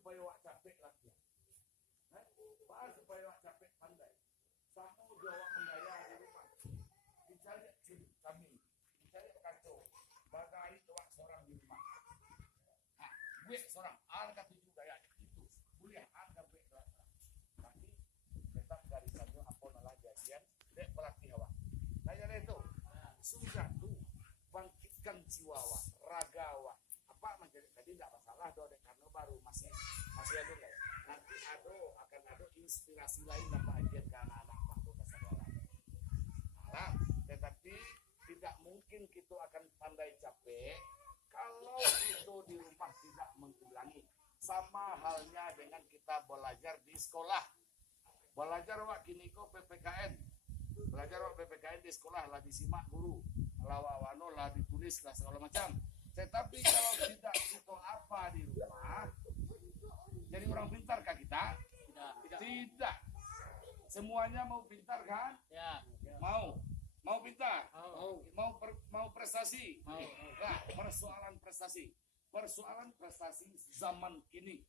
supaya awak capek latihan. Bahas supaya awak capek pandai. Sama udah awak mendaya di rumah. Dicari kami, dicari kacau. Bagai awak seorang di rumah. Nah, gue seorang harga 7 gaya itu. Kuliah harga gue rasa. Tapi tetap garisannya apa nalah jadian dek pelatih awak. Tanya itu. Sudah tuh bangkitkan jiwa awak, raga awak. Apa menjadi tadi tidak masalah doh karena baru masih ada lah. Nanti akan ada inspirasi lain apa aja ke anak-anak waktu kesadaran. Nah, tetapi tidak mungkin kita akan pandai capek kalau itu di rumah tidak mengulangi. Sama halnya dengan kita belajar di sekolah. Belajar wak kini kok PPKN. Belajar wak PPKN di sekolah lah disimak guru, lawawano lah ditulis lah segala macam. Tetapi kalau tidak kita apa di rumah, jadi orang pintar kah kita? Tidak. Semuanya mau pintar kan? Ya. Mau pintar? Mau prestasi? Nah, persoalan prestasi. Persoalan prestasi zaman kini.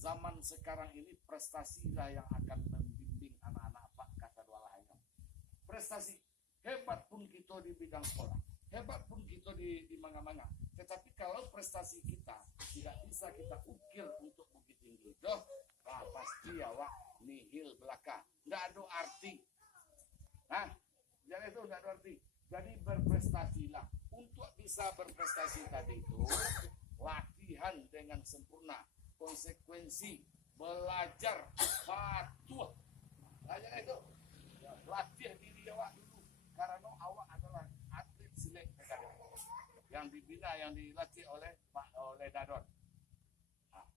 Zaman sekarang ini prestasilah yang akan membimbing anak-anak apa kata dua lahnya. Prestasi. Hebat pun kita di bidang sekolah. Hebat pun kita di manga-manga. Tetapi kalau prestasi kita tidak bisa kita ukir untuk bukit tinggi, pasti awak nihil belaka. Nggak ada arti. Nah, jadi itu nggak ada arti. Jadi berprestasilah. Untuk bisa berprestasi tadi itu, latihan dengan sempurna. Konsekuensi, belajar, patuh. Belajar itu. Latih diri awak dulu. Karena awak adalah atlet silek yang dibina, yang dilatih oleh Dadon.